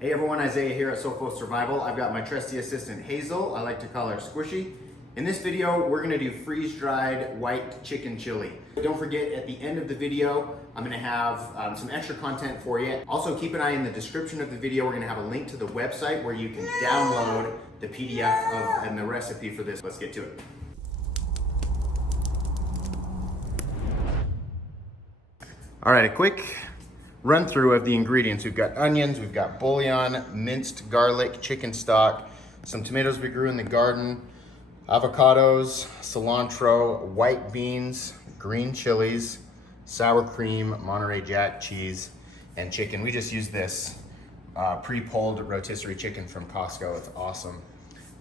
Hey everyone, Isaiah here at Sophos Survival. I've got my trusty assistant Hazel. I like to call her Squishy. In this video, we're gonna do freeze-dried white chicken chili. Don't forget, at the end of the video, I'm gonna have some extra content for you. Also, keep an eye in the description of the video. We're gonna have a link to the website where you can download the PDF and the recipe for this. Let's get to it. All right, a quick run through of the ingredients. We've got onions, we've got bouillon, minced garlic, chicken stock, some tomatoes we grew in the garden, avocados, cilantro, white beans, green chilies, sour cream, Monterey Jack cheese, and chicken. We just used this pre-pulled rotisserie chicken from Costco. It's awesome.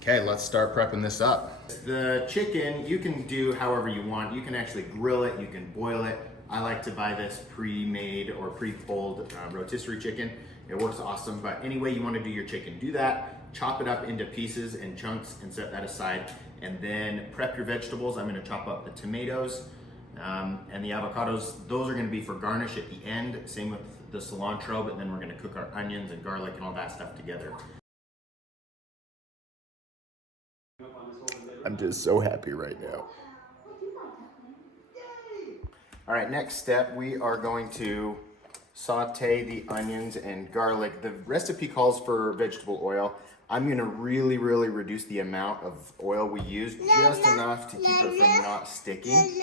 Okay, let's start prepping this up. The chicken, you can do however you want. You can actually grill it, you can boil it. I like to buy this pre-made or pre-pulled rotisserie chicken. It works awesome, but any way you want to do your chicken, do that. Chop it up into pieces and chunks and set that aside. And then prep your vegetables. I'm going to chop up the tomatoes and the avocados. Those are going to be for garnish at the end. Same with the cilantro, but then we're going to cook our onions and garlic and all that stuff together. I'm just so happy right now. All right, next step, we are going to saute the onions and garlic. The recipe calls for vegetable oil. I'm gonna really reduce the amount of oil we use, just enough to keep it from not sticking.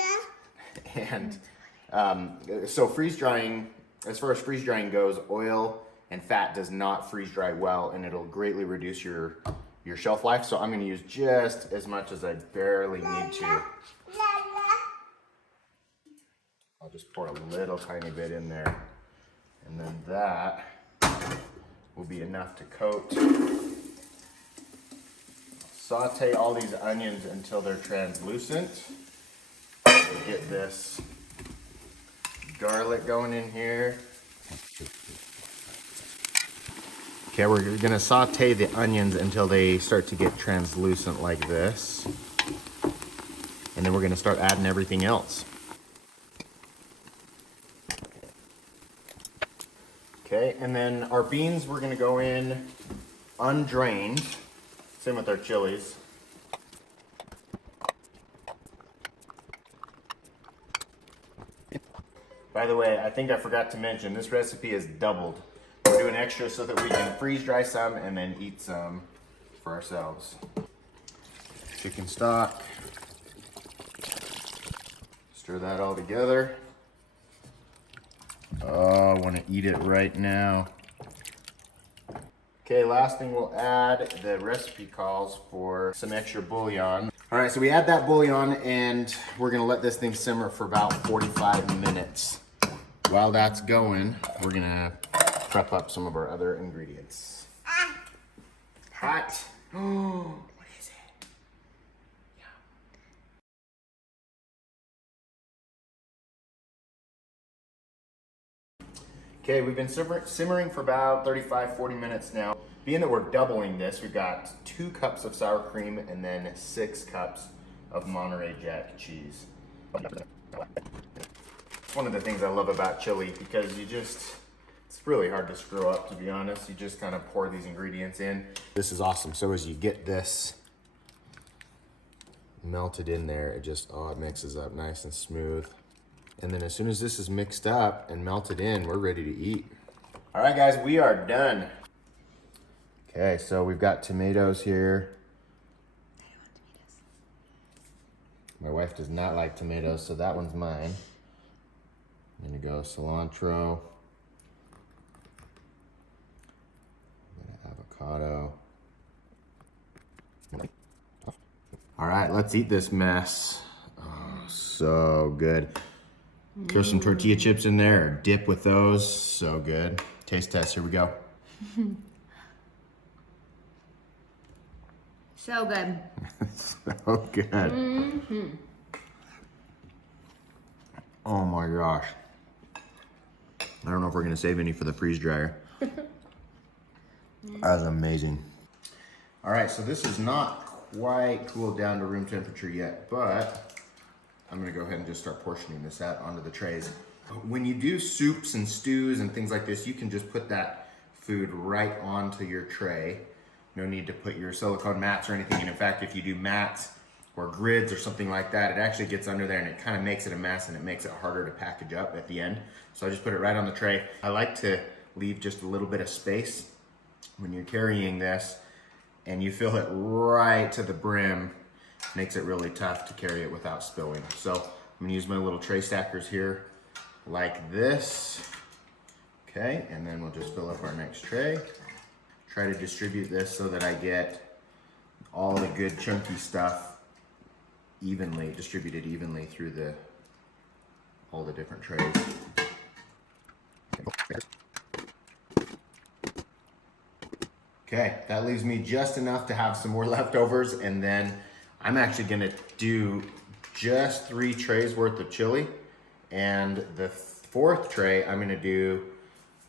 And so freeze drying, as far as freeze drying goes, oil and fat does not freeze dry well, and it'll greatly reduce your shelf life. So I'm gonna use just as much as I barely need to. I'll just pour a little tiny bit in there, and then that will be enough to coat. Saute all these onions until they're translucent. Get this garlic going in here. Okay, we're gonna saute the onions until they start to get translucent like this. And then we're gonna start adding everything else. Okay, and then our beans, we're gonna go in undrained. Same with our chilies. By the way, I think I forgot to mention, this recipe is doubled. We're doing extra so that we can freeze dry some and then eat some for ourselves. Chicken stock. Stir that all together. Oh, I want to eat it right now. Okay, last thing we'll add, the recipe calls for some extra bouillon. All right, so we add that bouillon and we're gonna let this thing simmer for about 45 minutes. While that's going, we're gonna prep up some of our other ingredients. Hot. Oh, what is it? Okay, we've been simmering for about 35-40 minutes now. Being that we're doubling this, we've got 2 cups of sour cream and then 6 cups of Monterey Jack cheese. It's one of the things I love about chili because it's really hard to screw up, to be honest. You just kind of pour these ingredients in. This is awesome. So as you get this melted in there, it mixes up nice and smooth. And then as soon as this is mixed up and melted in, we're ready to eat. All right, guys, we are done. Okay, so we've got tomatoes here. I don't want tomatoes. My wife does not like tomatoes, so that one's mine. I'm gonna go cilantro. Avocado. All right, let's eat this mess. Oh, so good. Throw some tortilla chips in there, or dip with those. So good. Taste test, here we go. So good. So good. Mm-hmm. Oh my gosh. I don't know if we're gonna save any for the freeze dryer. That was amazing. All right, so this is not quite cooled down to room temperature yet, but I'm gonna go ahead and just start portioning this out onto the trays. When you do soups and stews and things like this, you can just put that food right onto your tray. No need to put your silicone mats or anything. And in fact, if you do mats or grids or something like that, it actually gets under there and it kind of makes it a mess and it makes it harder to package up at the end. So I just put it right on the tray. I like to leave just a little bit of space when you're carrying this, and you fill it right to the brim. Makes it really tough to carry it without spilling. So I'm gonna use my little tray stackers here like this. Okay, and then we'll just fill up our next tray. Try to distribute this so that I get all the good chunky stuff distributed evenly through all the different trays. Okay, that leaves me just enough to have some more leftovers, and then I'm actually gonna do just 3 trays worth of chili, and the 4th tray I'm gonna do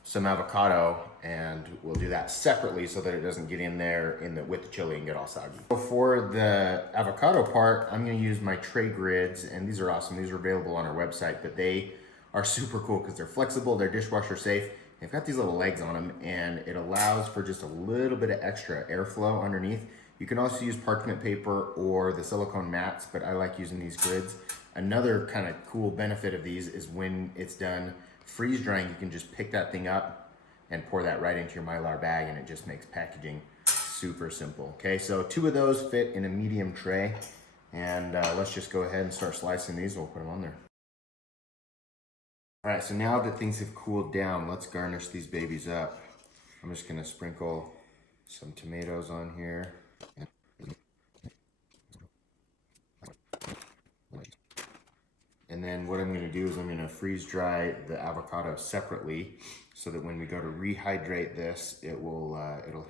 some avocado, and we'll do that separately so that it doesn't get in there with the chili and get all soggy. So for the avocado part, I'm gonna use my tray grids, and these are awesome. These are available on our website, but they are super cool because they're flexible, they're dishwasher safe. They've got these little legs on them, and it allows for just a little bit of extra airflow underneath. You can also use parchment paper or the silicone mats, but I like using these grids. Another kind of cool benefit of these is when it's done freeze drying, you can just pick that thing up and pour that right into your Mylar bag, and it just makes packaging super simple. Okay, so 2 of those fit in a medium tray, and let's just go ahead and start slicing these. We'll put them on there. All right, so now that things have cooled down, let's garnish these babies up. I'm just gonna sprinkle some tomatoes on here. And then what I'm gonna do is I'm gonna freeze dry the avocado separately so that when we go to rehydrate this, it'll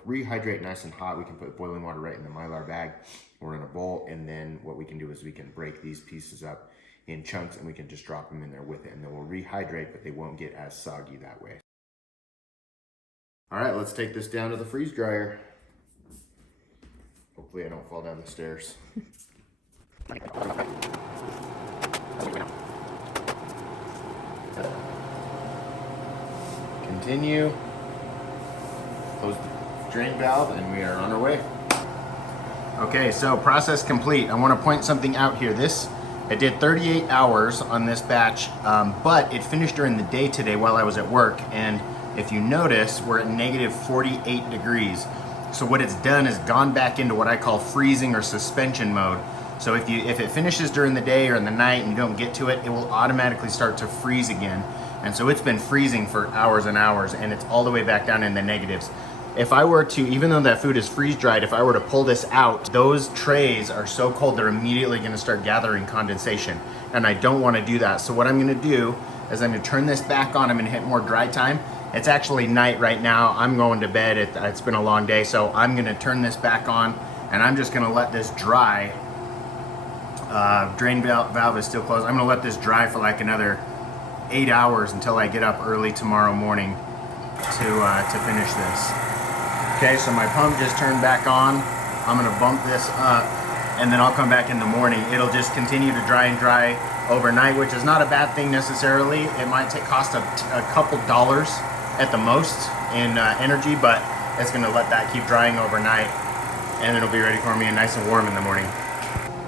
rehydrate nice and hot. We can put boiling water right in the Mylar bag or in a bowl, and then what we can do is we can break these pieces up in chunks and we can just drop them in there with it, and then we'll rehydrate, but they won't get as soggy that way. All right, let's take this down to the freeze dryer. Hopefully I don't fall down the stairs. Continue. Close the drain valve, and we are on our way. Okay, so process complete. I want to point something out here. I did 38 hours on this batch, but it finished during the day today while I was at work. And if you notice, we're at negative 48 degrees. So what it's done is gone back into what I call freezing or suspension mode. So if it finishes during the day or in the night and you don't get to it, it will automatically start to freeze again. And so it's been freezing for hours and hours, and it's all the way back down in the negatives. If I were to, even though that food is freeze dried, if I were to pull this out, those trays are so cold they're immediately gonna start gathering condensation. And I don't wanna do that. So what I'm gonna do is I'm gonna turn this back on. I'm gonna hit more dry time. It's actually night right now. I'm going to bed. It's been a long day. So I'm gonna turn this back on, and I'm just gonna let this dry. Drain valve is still closed. I'm gonna let this dry for like another 8 hours until I get up early tomorrow morning to finish this. Okay, so my pump just turned back on. I'm gonna bump this up, and then I'll come back in the morning. It'll just continue to dry and dry overnight, which is not a bad thing necessarily. It might cost a couple dollars at the most in energy, but it's gonna let that keep drying overnight, and it'll be ready for me and nice and warm in the morning.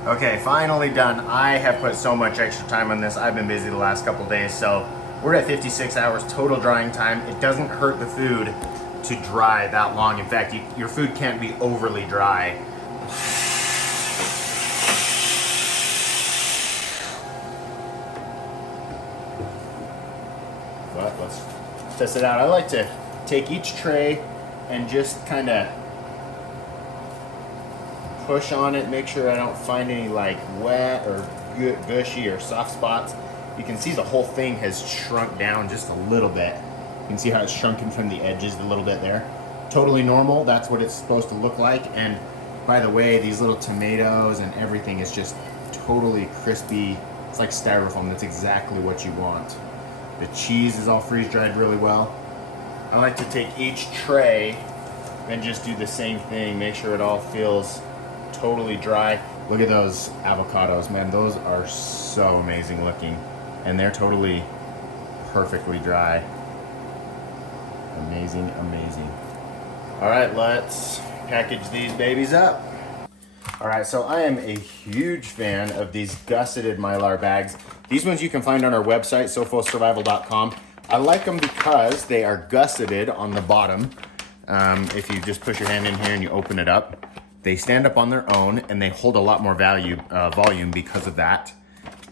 Okay, finally done. I have put so much extra time on this. I've been busy the last couple days, so we're at 56 hours total drying time. It doesn't hurt the food to dry that long. In fact, your food can't be overly dry. But let's test it out. I like to take each tray and just kind of push on it, make sure I don't find any like wet or gushy or soft spots. You can see the whole thing has shrunk down just a little bit. You can see how it's shrunken from the edges a little bit there. Totally normal, that's what it's supposed to look like. And by the way, these little tomatoes and everything is just totally crispy. It's like styrofoam, that's exactly what you want. The cheese is all freeze dried really well. I like to take each tray and just do the same thing, make sure it all feels totally dry. Look at those avocados, man, those are so amazing looking. And they're totally perfectly dry. Amazing, amazing. All right, let's package these babies up. All right, so I am a huge fan of these gusseted Mylar bags. These ones you can find on our website, sophossurvival.com. I like them because they are gusseted on the bottom. If you just push your hand in here and you open it up, they stand up on their own and they hold a lot more volume because of that.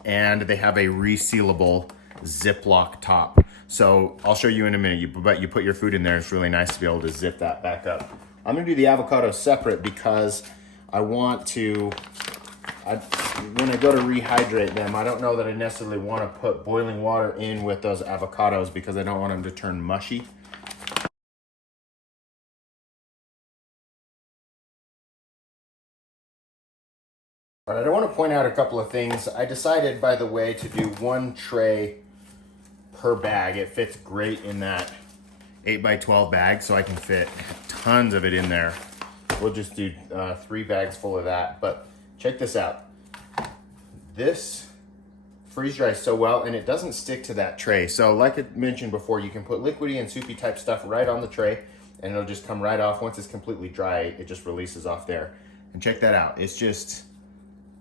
And they have a resealable Ziploc top. So I'll show you in a minute, but you put your food in there. It's really nice to be able to zip that back up. I'm gonna do the avocado separate because I want to, when I go to rehydrate them, I don't know that I necessarily want to put boiling water in with those avocados because I don't want them to turn mushy. All right, I want to point out a couple of things. I decided, by the way, to do one tray per bag. It fits great in that 8x12 bag, so I can fit tons of it in there. We'll just do 3 bags full of that, but check this out. This freeze dries so well and it doesn't stick to that tray. So like I mentioned before, you can put liquidy and soupy type stuff right on the tray and it'll just come right off. Once it's completely dry, it just releases off there. And check that out. It's just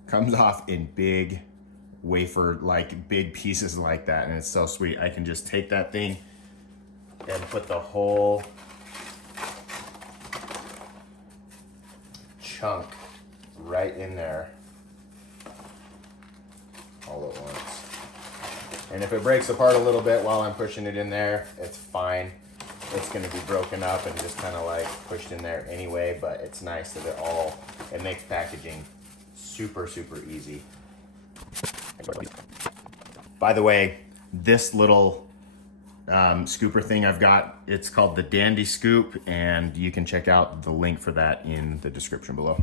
comes off in big wafer, like big pieces like that. And it's so sweet. I can just take that thing and put the whole chunk right in there all at once. And if it breaks apart a little bit while I'm pushing it in there, it's fine. It's gonna be broken up and just kind of like pushed in there anyway, but it's nice that it makes packaging super, super easy. By the way, this little scooper thing I've got, it's called the Dandy Scoop, and you can check out the link for that in the description below.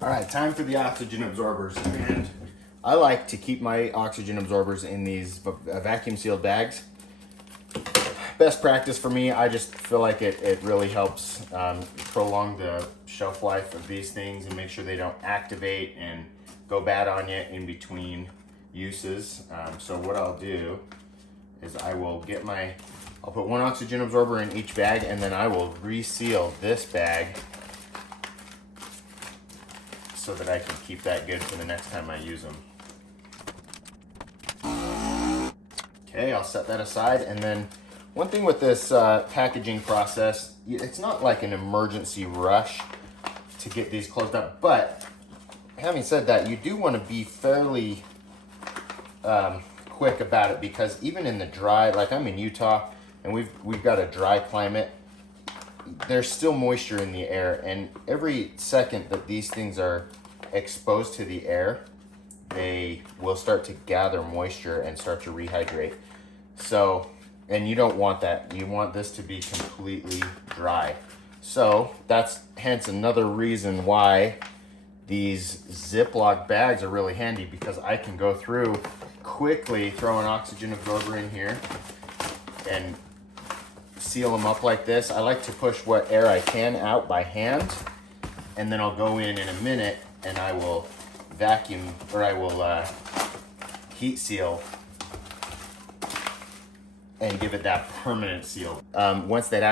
All right, time for the oxygen absorbers. And I like to keep my oxygen absorbers in these vacuum sealed bags. Best practice for me, I just feel like it really helps prolong the shelf life of these things and make sure they don't activate and go bad on you in between uses. So what I'll do is I'll put 1 oxygen absorber in each bag, and then I will reseal this bag so that I can keep that good for the next time I use them. Okay, I'll set that aside. And then one thing with this packaging process, it's not like an emergency rush to get these closed up, but having said that, you do want to be fairly quick about it, because even in the dry, like I'm in Utah and we've got a dry climate, there's still moisture in the air, and every second that these things are exposed to the air, they will start to gather moisture and start to rehydrate. So, and you don't want that. You want this to be completely dry. So that's hence another reason why these Ziploc bags are really handy, because I can go through quickly, throw an oxygen absorber in here and seal them up like this. I like to push what air I can out by hand, and then I'll go in a minute and I will vacuum, or I will heat seal and give it that permanent seal. Once that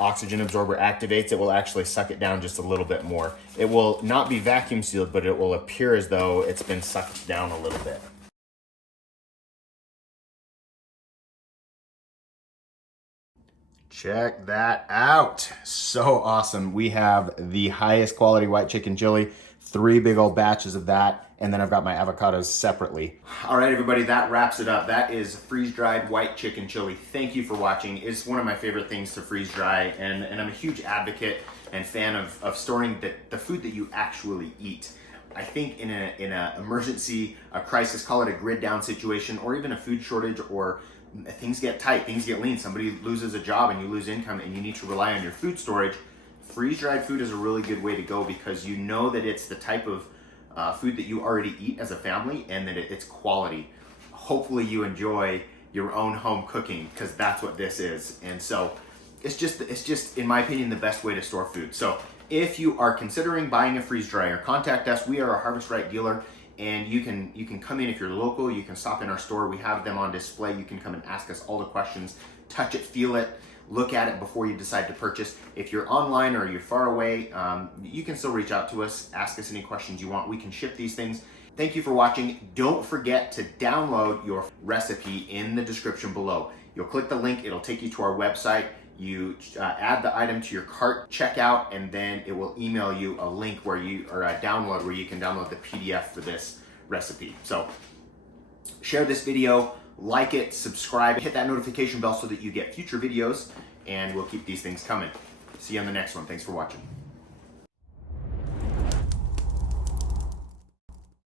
oxygen absorber activates, it will actually suck it down just a little bit more. It will not be vacuum sealed, but it will appear as though it's been sucked down a little bit. Check that out. So awesome. We have the highest quality white chicken chili, 3 big old batches of that, and then I've got my avocados separately. All right, everybody, that wraps it up. That is freeze-dried white chicken chili. Thank you for watching. It's one of my favorite things to freeze dry, and I'm a huge advocate and fan of storing the food that you actually eat. I think in a emergency, a crisis, call it a grid down situation, or even a food shortage, or things get tight, things get lean, somebody loses a job and you lose income and you need to rely on your food storage, freeze-dried food is a really good way to go, because you know that it's the type of food that you already eat as a family, and that it's quality. Hopefully you enjoy your own home cooking, because that's what this is. And so it's just, in my opinion, the best way to store food. So if you are considering buying a freeze dryer, contact us. We are a Harvest Right dealer, and you can come in if you're local. You can stop in our store. We have them on display. You can come and ask us all the questions touch it, feel it, look at it before you decide to purchase. If you're online or you're far away, you can still reach out to us, ask us any questions you want. We can ship these things. Thank you for watching. Don't forget to download your recipe in the description below. You'll click the link, it'll take you to our website. You add the item to your cart, checkout, and then it will email you a link or a download where you can download the PDF for this recipe. So share this video, like it, subscribe, hit that notification bell so that you get future videos, and we'll keep these things coming. See you on the next one. Thanks for watching.